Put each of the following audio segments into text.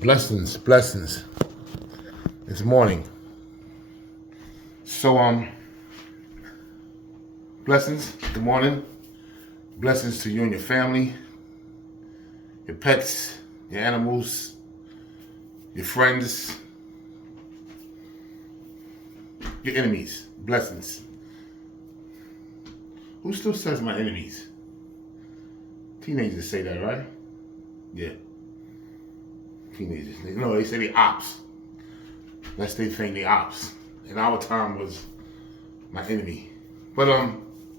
Blessings, blessings. It's morning. So, blessings, good morning. Blessings to you and your family, your pets, your animals, your friends, your enemies. Blessings. Who still says my enemies? Teenagers say that, right? Yeah. Teenagers. No, they say the ops. That's their thing, the ops. In our time was my enemy. But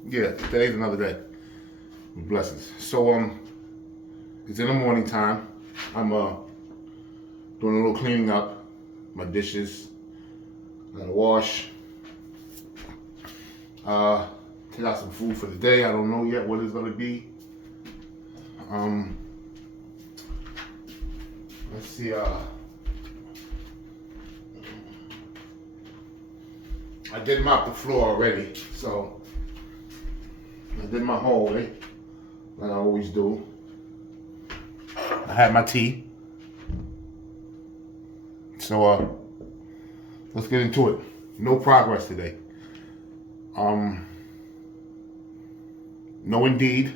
yeah, today's another day. With blessings. So it's in the morning time. I'm doing a little cleaning up. My dishes. Gotta wash. Take out some food for the day. I don't know yet what it's gonna be. Let's see, I did mop the floor already, so I did my hallway, like I always do. I had my tea. So let's get into it. No progress today. No Indeed.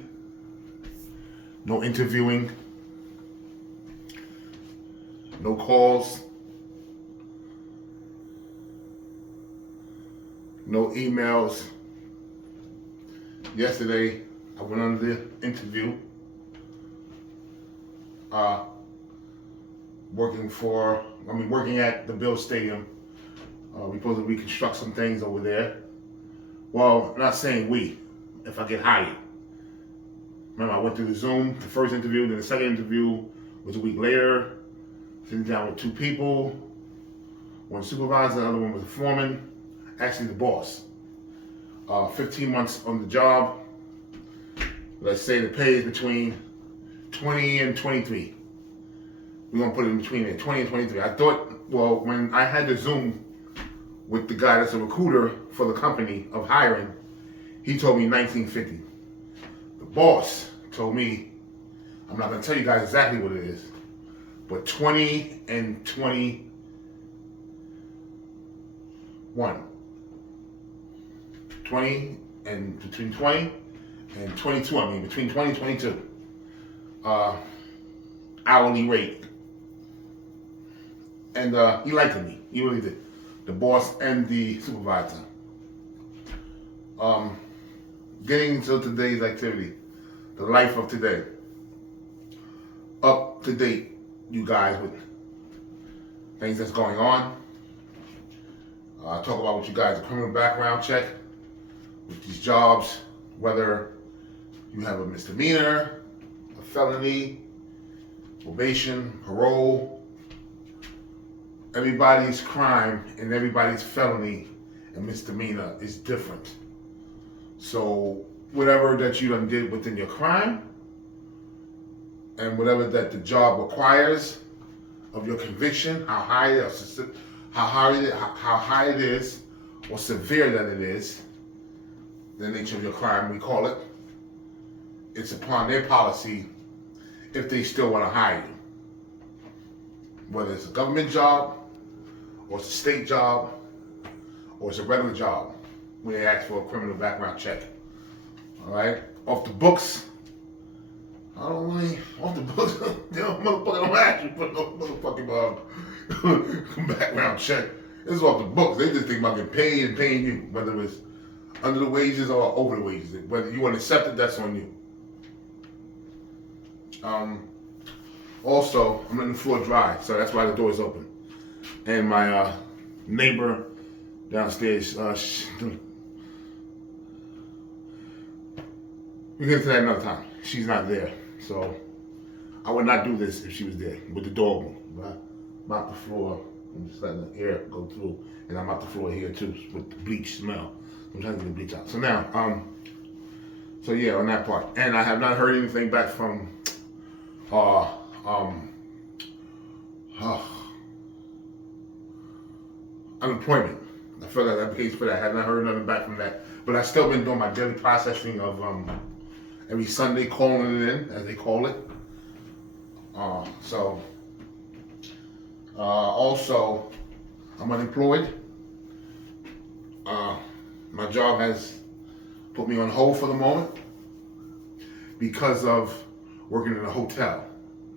No interviewing. No calls. No emails. Yesterday, I went on the interview. Working at the Bill Stadium. We're supposed to reconstruct some things over there. Well, I'm not saying we, if I get hired. Remember, I went through the Zoom, the first interview, then the second interview was a week later. Sitting down with two people, one supervisor, the other one was a foreman, actually the boss. 15 months on the job. Let's say the pay is between 20 and 23. We're gonna put it in between there, 20 and 23. I thought, well, when I had the Zoom with the guy that's a recruiter for the company of hiring, he told me 1950. The boss told me, I'm not gonna tell you guys exactly what it is, but 20 and 21. 20 and between 20 and 22, between 20 and 22. Hourly rate. And he liked me. He really did. The boss and the supervisor. Getting into today's activity. The life of today. Up to date, you guys, with things that's going on. Talk about with you guys a criminal background check with these jobs, whether you have a misdemeanor, a felony, probation, parole. Everybody's crime and everybody's felony and misdemeanor is different. So whatever that you done did within your crime and whatever that the job requires of your conviction, how high it is, or severe that it is, the nature of your crime, we call it. It's upon their policy if they still want to hire you. Whether it's a government job, or it's a state job, or it's a regular job, when they ask for a criminal background check. All right? Off the books, off the books, motherfucker don't ask you for no motherfucking background check. This is off the books. They just think about getting paid and paying you, whether it's under the wages or over the wages. Whether you want to accept it, that's on you. Also, I'm letting the floor dry, so that's why the door is open. And my neighbor downstairs, we can get to that another time. She's not there, so I would not do this if she was there with the dog. Right? Mop the floor and just letting the air go through, and I mop the floor here too with the bleach smell. I'm trying to get the bleach out. So now, so yeah, on that part, and I have not heard anything back from unemployment. I filled out application for that. I have not heard nothing back from that. But I've still been doing my daily processing of every Sunday, calling it in, as they call it. So Also, I'm unemployed. My job has put me on hold for the moment because of working in a hotel.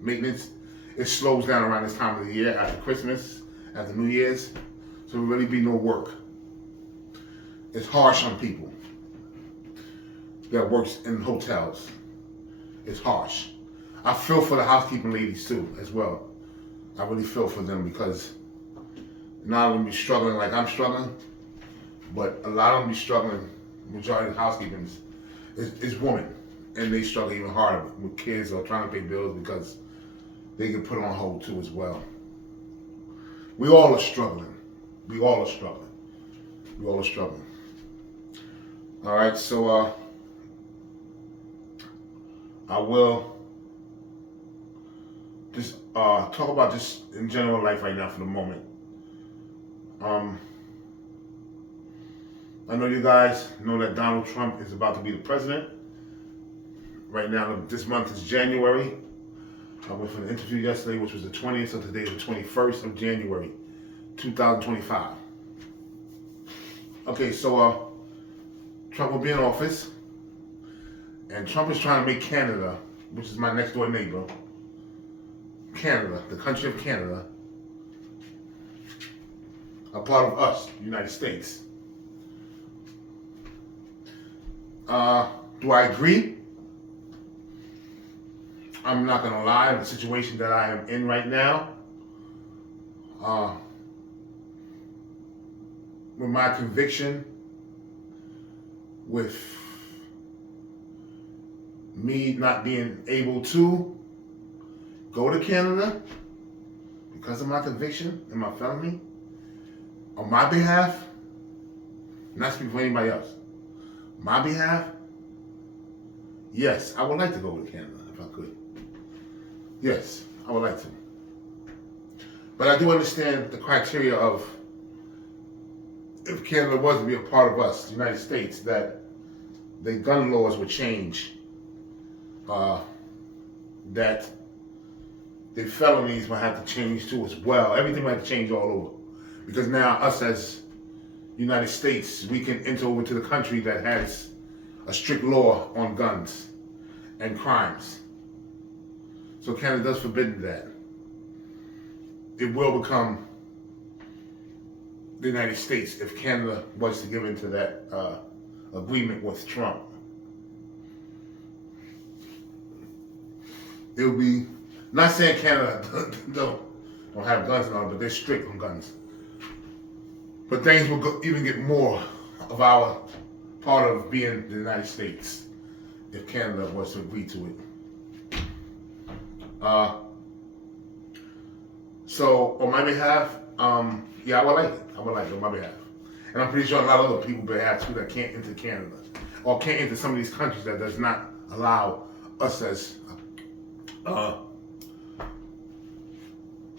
Maintenance, it slows down around this time of the year after Christmas, after New Year's, so there really be no work. It's harsh on people that works in hotels. It's harsh. I feel for the housekeeping ladies too, as well. I really feel for them because not only be struggling like I'm struggling, but a lot of them be struggling. Majority of the housekeeping is women, and they struggle even harder with kids or trying to pay bills because they get put on hold too as well. We all are struggling. We all are struggling. We all are struggling. All right, so I will just talk about just in general life right now for the moment. I know you guys know that Donald Trump is about to be the president. Right now, this month is January. I went for an interview yesterday, which was the 20th, so today is the 21st of January, 2025. Okay, so Trump will be in office, and Trump is trying to make Canada, which is my next door neighbor, Canada, the country of Canada, a part of us, the United States. Do I agree? I'm not gonna lie, the situation that I am in right now, with my conviction, with me not being able to go to Canada because of my conviction and my felony, on my behalf, not speaking for anybody else, my behalf, yes, I would like to go to Canada if I could. Yes, I would like to. But I do understand the criteria of if Canada was to be a part of us, the United States, that the gun laws would change, that the felonies might have to change too as well. Everything might have to change all over. Because now us as United States, we can enter over to the country that has a strict law on guns and crimes. So Canada does forbid that. It will become the United States if Canada was to give into that agreement with Trump. It will be, not saying Canada don't have guns and all, but they're strict on guns. But things will even get more of our part of being the United States if Canada was to agree to it. So on my behalf, yeah, I would like it. I would like it on my behalf. And I'm pretty sure a lot of other people behalf too that can't enter Canada or can't enter some of these countries that does not allow us as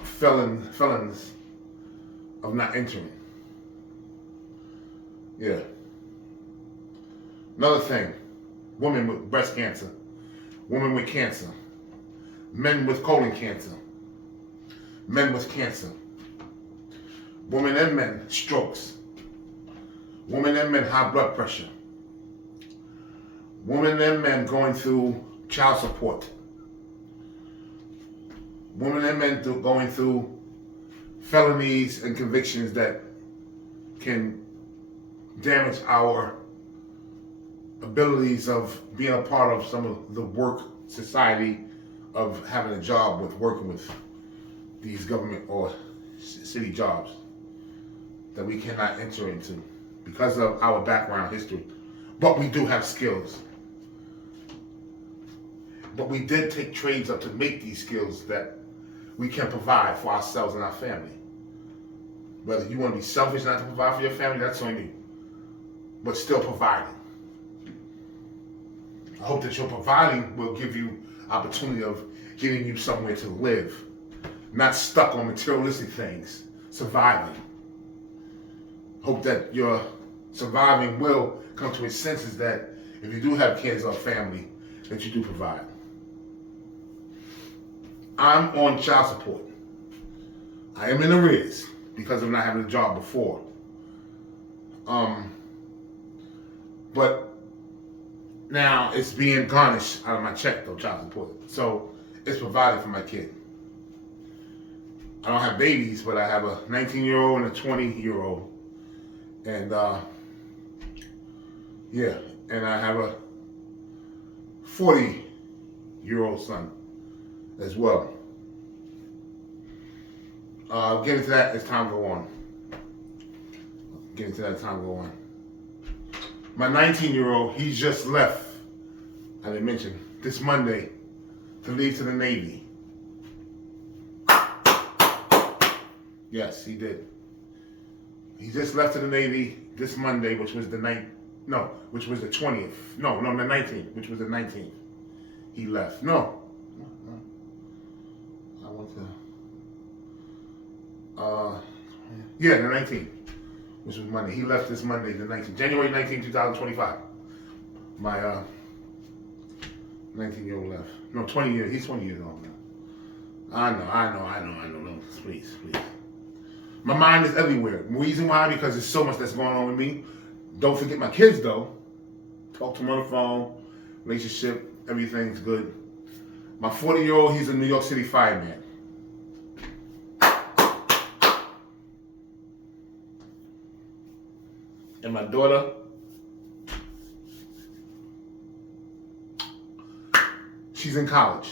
felons of not entering. Yeah. Another thing, women with breast cancer, women with cancer, men with colon cancer, men with cancer, women and men strokes, women and men high blood pressure, women and men going through child support, women and men going through felonies and convictions that can damage our abilities of being a part of some of the work society of having a job with working with these government or city jobs that we cannot enter into because of our background history. But we do have skills. But we did take trades up to make these skills that we can provide for ourselves and our family. Whether you want to be selfish not to provide for your family, that's on you. But still providing. I hope that your providing will give you opportunity of getting you somewhere to live, not stuck on materialistic things, surviving. Hope that your surviving will come to its senses that if you do have kids or family, that you do provide. I'm on child support. I am in arrears because of not having a job before. But now it's being garnished out of my check though, child support. So it's provided for my kid. I don't have babies, but I have a 19-year-old and a 20-year-old. And yeah, and I have a 40-year-old son as well. Get into that as time go on. Get into that as time go on. My 19-year-old, he's just left, I didn't mention, this Monday to leave to the Navy. Yes, he did. He just left to the Navy this Monday, which was the 20th. No, the 19th, which was the 19th. He left. No. I went to, the 19th, which was Monday. He left this Monday, the 19th, January 19th, 2025. My 19-year-old left. No, 20 years. He's 20 years old now. I know. No, please. My mind is everywhere. Reason why? Because there's so much that's going on with me. Don't forget my kids, though. Talk to them on the phone. Relationship, everything's good. My 40-year-old, he's a New York City fireman. And my daughter, she's in college.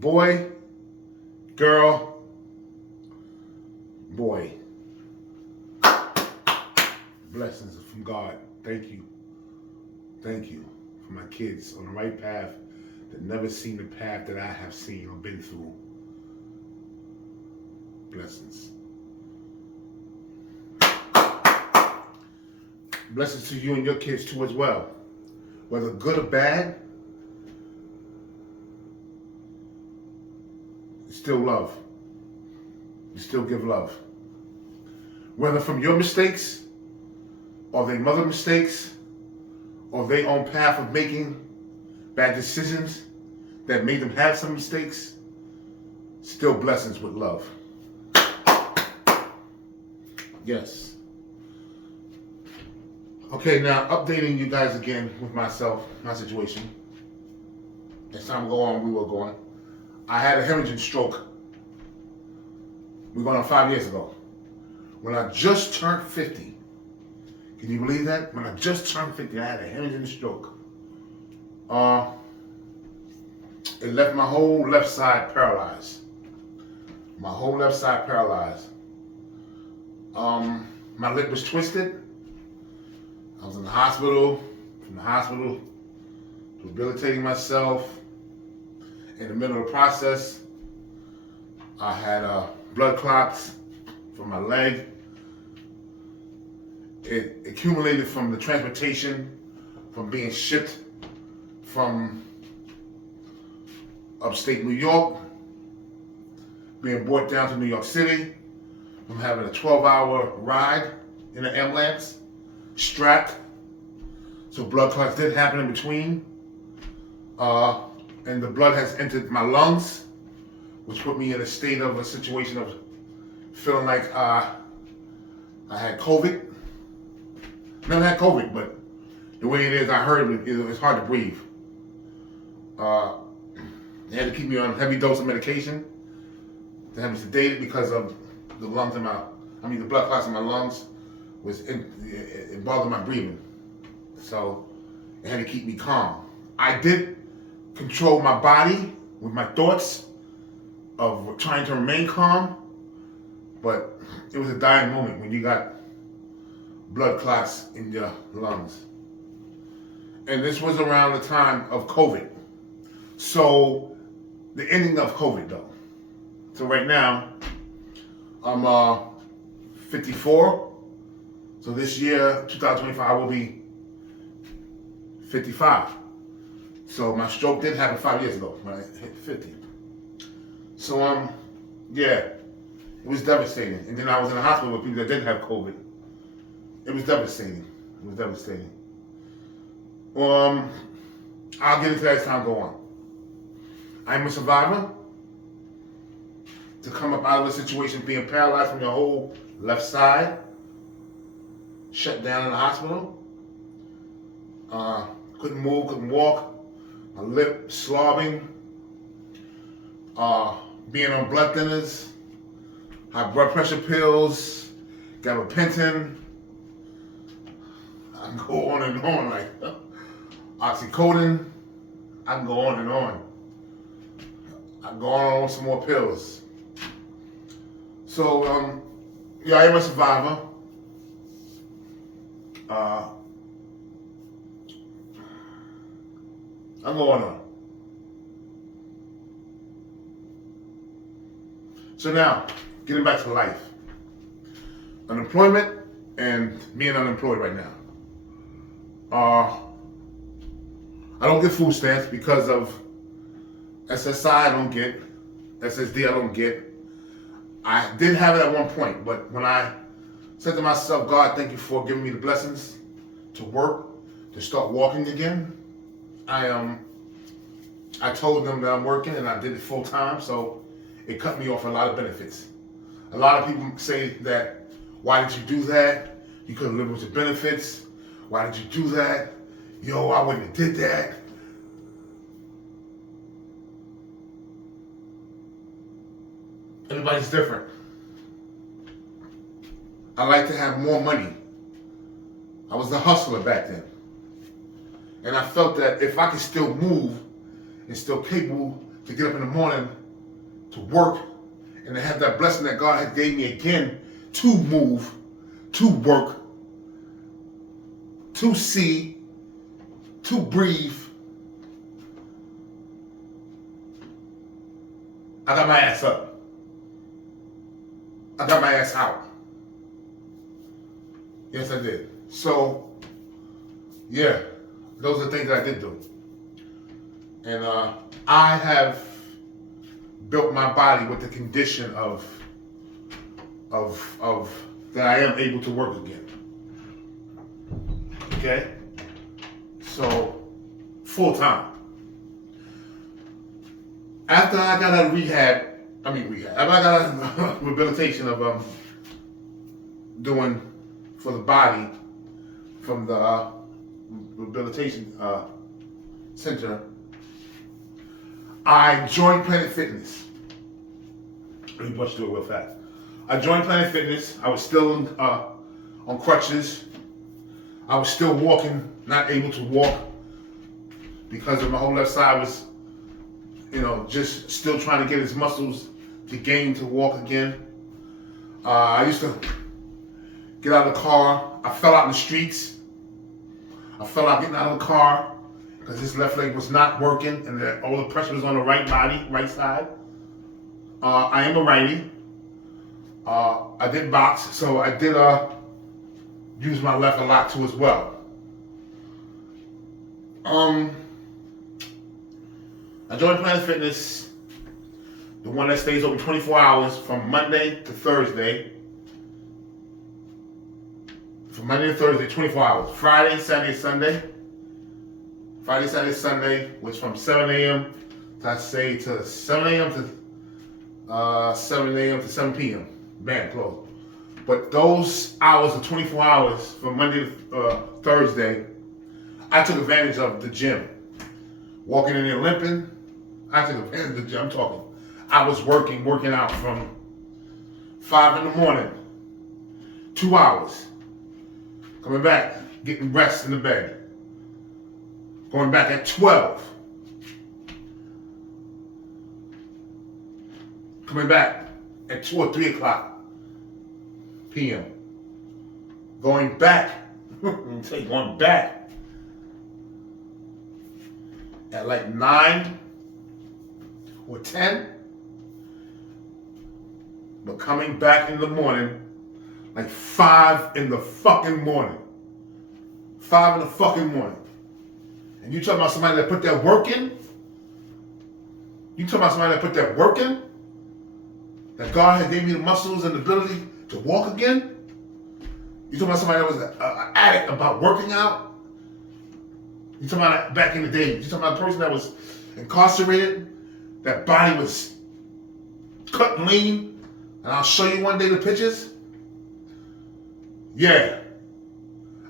Boy, girl, boy. Blessings from God. Thank you. Thank you for my kids on the right path that never seen the path that I have seen or been through. Blessings. Blessings to you and your kids too as well. Whether good or bad, still love. You still give love. Whether from your mistakes, or their mother mistakes, or their own path of making bad decisions that made them have some mistakes, still blessings with love. Yes. Okay, now updating you guys again with myself, my situation. As time go on, we will go on. I had a hemorrhaging stroke. We're going on 5 years ago. When I just turned 50. Can you believe that? When I just turned 50, I had a hemorrhaging stroke. It left my whole left side paralyzed. My whole left side paralyzed. My lip was twisted. I was in the hospital. From the hospital, rehabilitating myself. In the middle of the process, I had blood clots from my leg. It accumulated from the transportation, from being shipped from upstate New York, being brought down to New York City, from having a 12-hour ride in an ambulance, strapped. So blood clots did happen in between. And the blood has entered my lungs, which put me in a state of a situation of feeling like I had COVID. Never had COVID, but the way it is, I heard it's hard to breathe. They had to keep me on a heavy dose of medication. They had me sedated because of the lungs in the blood clots in my lungs it bothered my breathing. So they had to keep me calm. I did control my body with my thoughts of trying to remain calm, but it was a dying moment when you got blood clots in your lungs. And this was around the time of COVID. So the ending of COVID though. So right now, I'm 54. So this year, 2025, I will be 55. So my stroke did happen 5 years ago when I hit 50. So it was devastating. And then I was in the hospital with people that didn't have COVID. It was devastating. I'll get into that as time go on. I'm a survivor. To come up out of a situation being paralyzed from your whole left side, shut down in the hospital, couldn't move, couldn't walk, my lip slobbing, being on blood thinners, high blood pressure pills, gabapentin. I can go on and on, like oxycodone. I can go on and on. I can go on with some more pills. So, yeah, I am a survivor. I'm going on. So now, getting back to life. Unemployment and being unemployed right now. I don't get food stamps because of SSI I don't get, SSD I don't get. I did have it at one point, but when I said to myself, God, thank you for giving me the blessings to work, to start walking again, I told them that I'm working and I did it full time, so it cut me off a lot of benefits. A lot of people say that, why did you do that? You could have lived with the benefits. Why did you do that? Yo, I wouldn't have did that. Everybody's different. I like to have more money. I was a hustler back then. And I felt that if I could still move and still capable to get up in the morning to work and to have that blessing that God had gave me again to move, to work, to see, to breathe, I got my ass up. I got my ass out. Yes, I did. So, yeah, those are things that I did do. And I have built my body with the condition of that I am able to work again. Okay? So, full time. After I got out of after I got out of rehabilitation of doing for the body from the rehabilitation center, I joined Planet Fitness. Let me bust through it real fast. I joined Planet Fitness. I was still on crutches. I was still walking, not able to walk because of my whole left side was, just still trying to get his muscles to gain to walk again. I used to get out of the car. I fell out in the streets. I fell out getting out of the car because this left leg was not working and all the pressure was on the right side. I am a righty. I did box, so I did use my left a lot too as well. I joined Planet Fitness, the one that stays open 24 hours from Monday to Thursday. From Monday to Thursday, 24 hours. Friday, Saturday, Sunday. Friday, Saturday, Sunday was from 7 a.m. to 7 a.m. to 7 a.m. to 7 p.m. Bam, closed. But those hours of 24 hours from Monday to Thursday, I took advantage of the gym. Walking in there limping, I took advantage of the gym. I'm talking. I was working out from 5 in the morning, 2 hours. Coming back, getting rest in the bed. Going back at 12. Coming back at 2 or 3 o'clock p.m. Going back, going back at like 9 or 10. But coming back in the morning like 5 in the fucking morning. 5 in the fucking morning. And you talking about somebody that put that work in? You talking about somebody that put that work in? That God had gave me the muscles and the ability to walk again? You talking about somebody that was an addict about working out? You talking about back in the day? You talking about a person that was incarcerated that body was cut lean, and I'll show you one day the pictures. Yeah,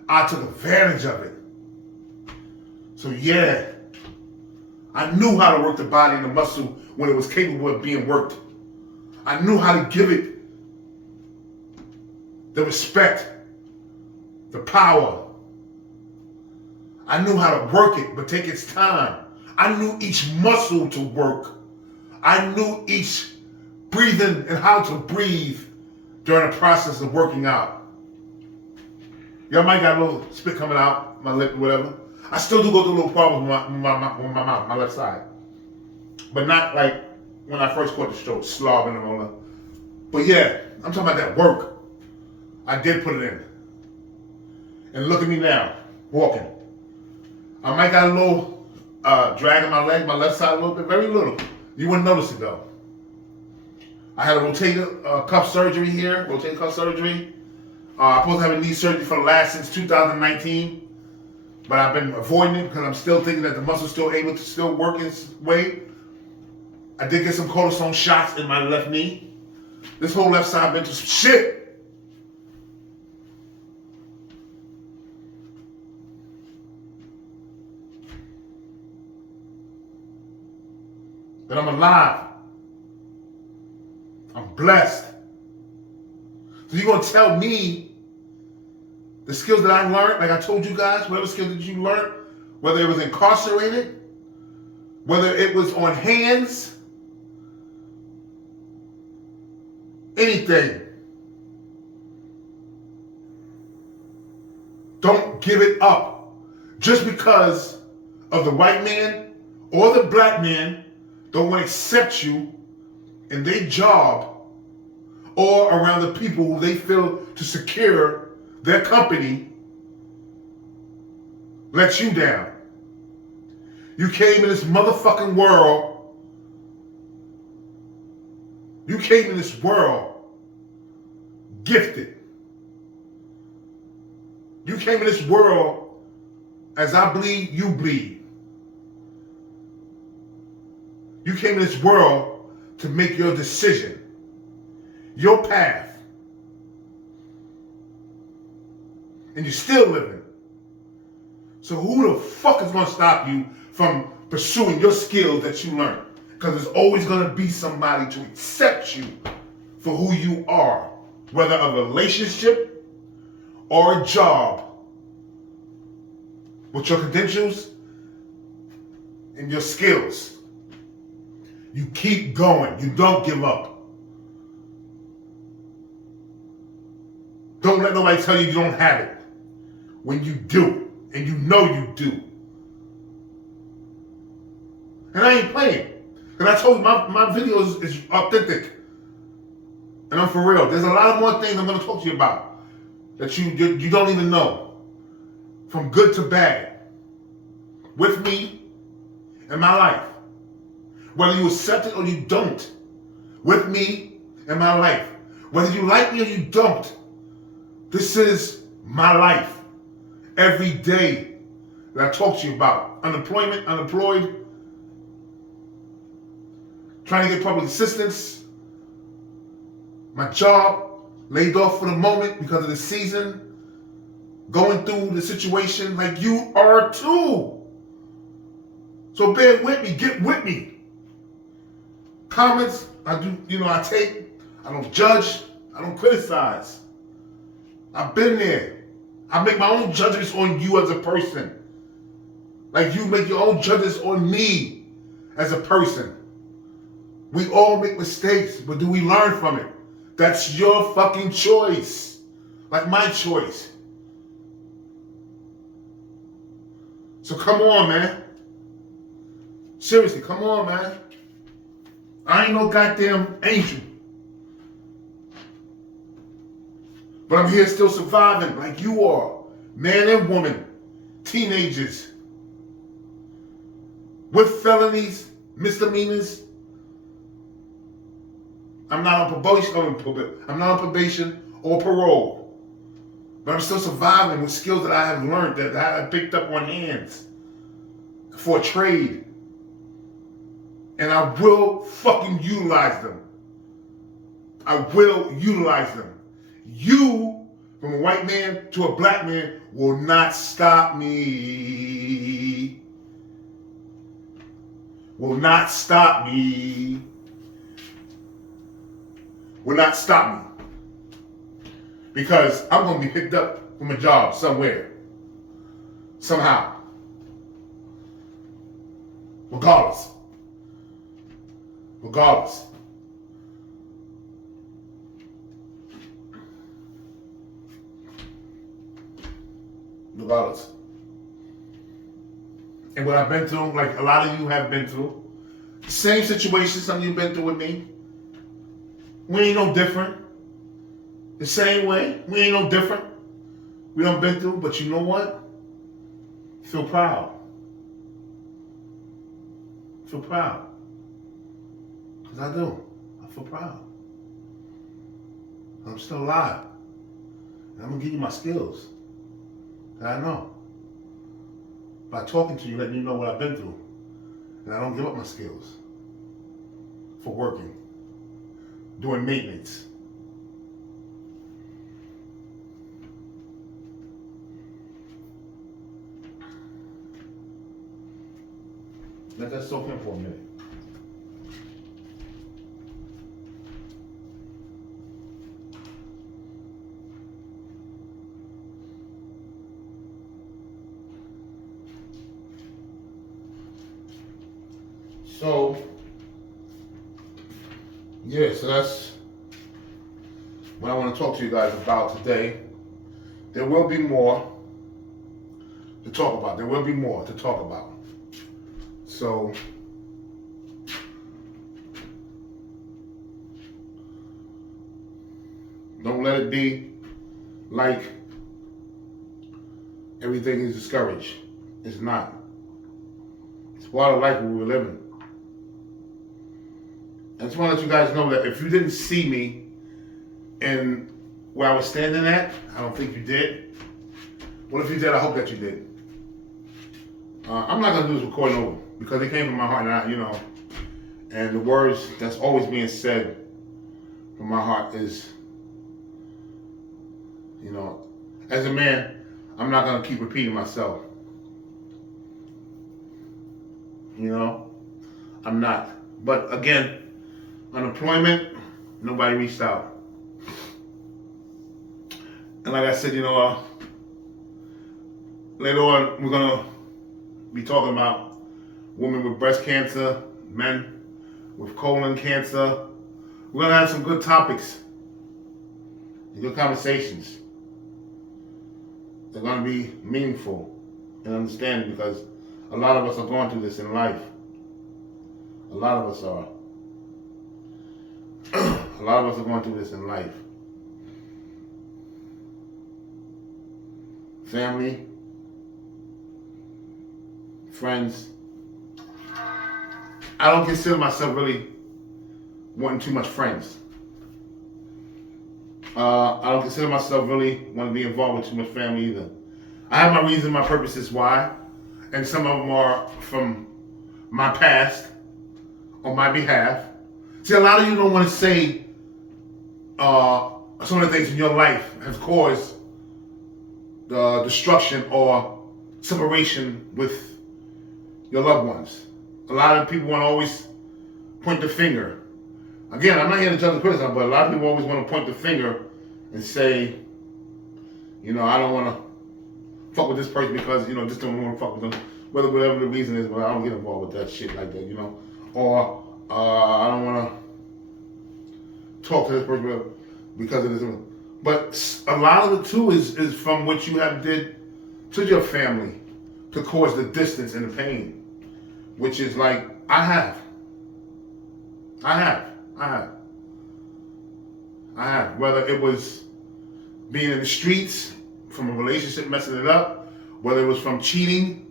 I took advantage of it. So yeah, I knew how to work the body and the muscle when it was capable of being worked. I knew how to give it the respect, the power. I knew how to work it, but take its time. I knew each muscle to work. I knew each breathing and how to breathe during the process of working out. Y'all might got a little spit coming out, my lip or whatever. I still do go through little problems with my mouth, my left side. But not like when I first caught the stroke, slobbing and all that. But yeah, I'm talking about that work. I did put it in. And look at me now, walking. I might got a little drag in my leg, my left side a little bit, very little. You wouldn't notice it though. I had a rotator cuff surgery here, rotator cuff surgery. I'm supposed to have a knee surgery for the last since 2019. But I've been avoiding it because I'm still thinking that the muscle's still able to still work its way. I did get some cortisone shots in my left knee. This whole left side been through some shit. But I'm alive. I'm blessed. So you're gonna tell me the skills that I learned, like I told you guys, whatever skills that you learned, whether it was incarcerated, whether it was on hands, anything. Don't give it up. Just because of the white man or the black man don't want to accept you in their job or around the people who they feel to secure their company, let you down. You came in this motherfucking world. You came in this world gifted. You came in this world as I bleed, you bleed. You came in this world to make your decision, your path. And you're still living. So who the fuck is gonna stop you from pursuing your skills that you learned? Because there's always gonna be somebody to accept you for who you are, whether a relationship or a job. With your credentials and your skills. You keep going. You don't give up. Don't let nobody tell you you don't have it. When you do, and you know you do. And I ain't playing. Because I told you my videos is authentic. And I'm for real. There's a lot more things I'm going to talk to you about that you don't even know. From good to bad. With me in my life. Whether you accept it or you don't. With me in my life. Whether you like me or you don't. This is my life. Every day that I talk to you about. Unemployed, trying to get public assistance, my job, laid off for the moment because of the season, going through the situation like you are too. So bear with me, get with me. Comments, I take, I don't judge, I don't criticize. I've been there. I make my own judgments on you as a person. Like you make your own judgments on me as a person. We all make mistakes, but do we learn from it? That's your fucking choice. Like my choice. So come on, man. Seriously, come on, man. I ain't no goddamn angel. But I'm here still surviving like you are. Man and woman. Teenagers. With felonies, misdemeanors. I'm not on probation or parole. But I'm still surviving with skills that I have learned, that I have picked up on hands for a trade. And I will fucking utilize them. I will utilize them. You, from a white man to a black man, will not stop me. Will not stop me. Will not stop me. Because I'm going to be picked up from a job somewhere. Somehow. Regardless. Regardless. Regardless. And what I've been through, like a lot of you have been through, same situation some of you been through with me. We ain't no different. The same way. We ain't no different. We done been through, but you know what? Feel proud. Feel proud. Because I do. I feel proud. I'm still alive. And I'm going to give you my skills that I know. By talking to you, letting you know what I've been through. And I don't give up my skills for working, doing maintenance. Let that soak in for a minute. So, yeah, so that's what I want to talk to you guys about today. There will be more to talk about. There will be more to talk about. So, don't let it be like everything is discouraged. It's not. It's part of life we were living. I just want to let you guys know that if you didn't see me in where I was standing at, I don't think you did. Well, if you did, I hope that you did. I'm not going to do this recording over because it came from my heart, and and the words that's always being said from my heart is, as a man, I'm not going to keep repeating myself. I'm not. But again, unemployment, nobody reached out. And like I said, later on, we're going to be talking about women with breast cancer, men with colon cancer. We're going to have some good topics and good conversations. They're going to be meaningful and understanding because a lot of us are going through this in life. A lot of us are. A lot of us are going through this in life. Family, friends. I don't consider myself really wanting too much friends. I don't consider myself really wanting to be involved with too much family either. I have my reasons, my purposes why, and some of them are from my past, on my behalf. See, a lot of you don't want to say some of the things in your life have caused the destruction or separation with your loved ones. A lot of people want to always point the finger. Again, I'm not here to judge and criticize, but a lot of people always want to point the finger and say, I don't want to fuck with this person because, just don't want to fuck with them. Whatever the reason is, but I don't get involved with that shit like that, Or I don't want to talk to this person because of this. But a lot of the two is from what you have did to your family to cause the distance and the pain, which is like, I have. Whether it was being in the streets, from a relationship messing it up, whether it was from cheating,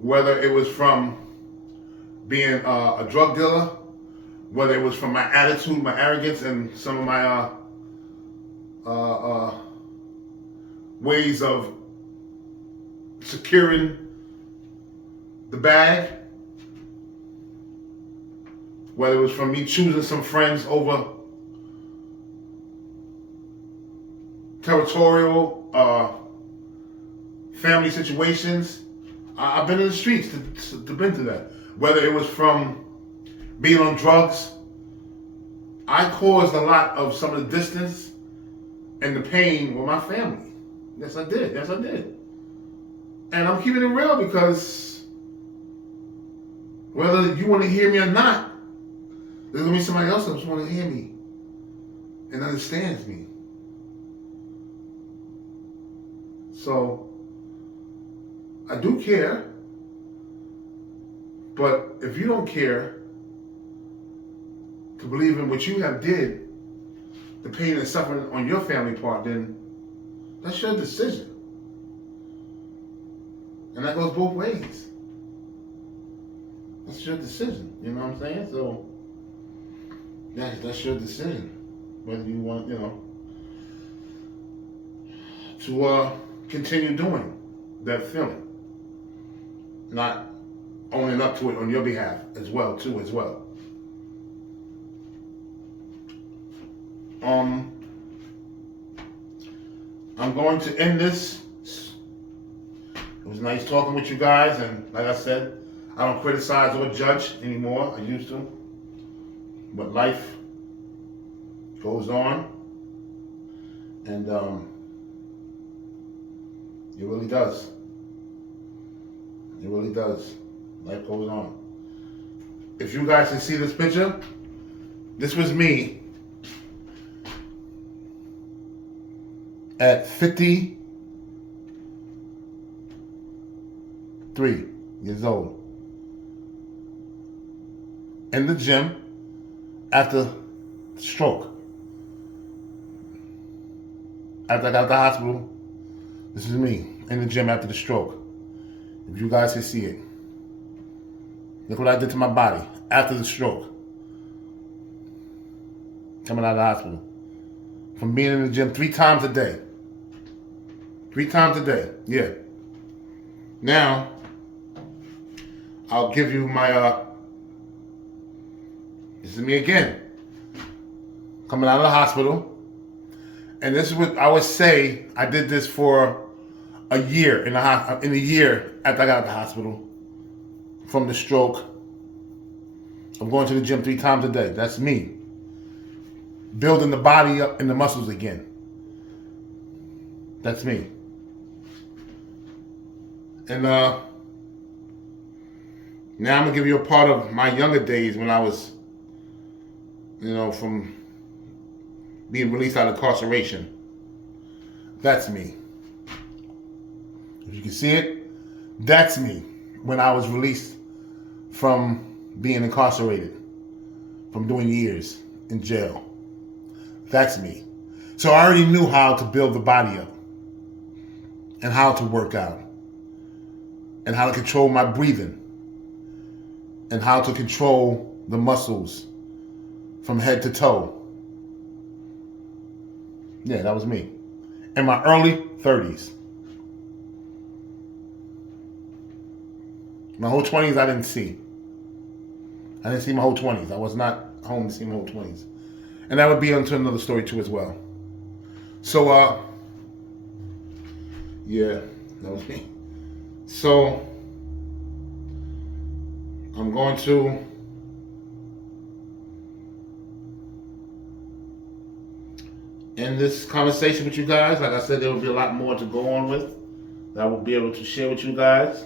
whether it was from being a drug dealer, whether it was from my attitude, my arrogance, and some of my ways of securing the bag. Whether it was from me choosing some friends over territorial, family situations. I've been in the streets to been through that. Whether it was from being on drugs, I caused a lot of some of the distance and the pain with my family. Yes, I did. Yes, I did. And I'm keeping it real because whether you want to hear me or not, there's going to be somebody else that just want to hear me and understands me. So, I do care, but if you don't care to believe in what you have did, the pain and suffering on your family part, then that's your decision. And that goes both ways. That's your decision, you know what I'm saying? So, that's your decision. Whether you want, to continue doing that feeling. Not owning up to it on your behalf as well. I'm going to end this. It was nice talking with you guys, and like I said, I don't criticize or judge anymore. I used to. But life goes on, and it really does. It really does. Life goes on. If you guys can see this picture, this was me at 53 years old. In the gym after stroke. After I got out of the hospital, this is me in the gym after the stroke. If you guys can see it. Look what I did to my body after the stroke. Coming out of the hospital. From being in the gym 3 times a day. 3 times a day, yeah. Now, I'll give you my, this is me again. Coming out of the hospital. And this is what I would say, I did this for a year, in a year after I got out of the hospital. From the stroke. I'm going to the gym 3 times a day. That's me. Building the body up and the muscles again. That's me. And now I'm going to give you a part of my younger days when I was, from being released out of incarceration. That's me. If you can see it, that's me when I was released from being incarcerated, from doing years in jail. That's me. So I already knew how to build the body up and how to work out and how to control my breathing and how to control the muscles from head to toe. Yeah, that was me. In my early 30s. My whole 20s I didn't see. I didn't see my whole 20s. I was not home to see my whole 20s. And that would be onto another story too as well. So, yeah, that was me. So, I'm going to end this conversation with you guys. Like I said, there will be a lot more to go on with that I will be able to share with you guys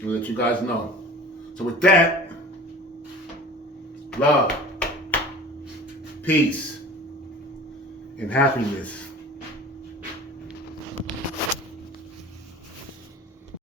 and let you guys know. So with that, love, peace, and happiness.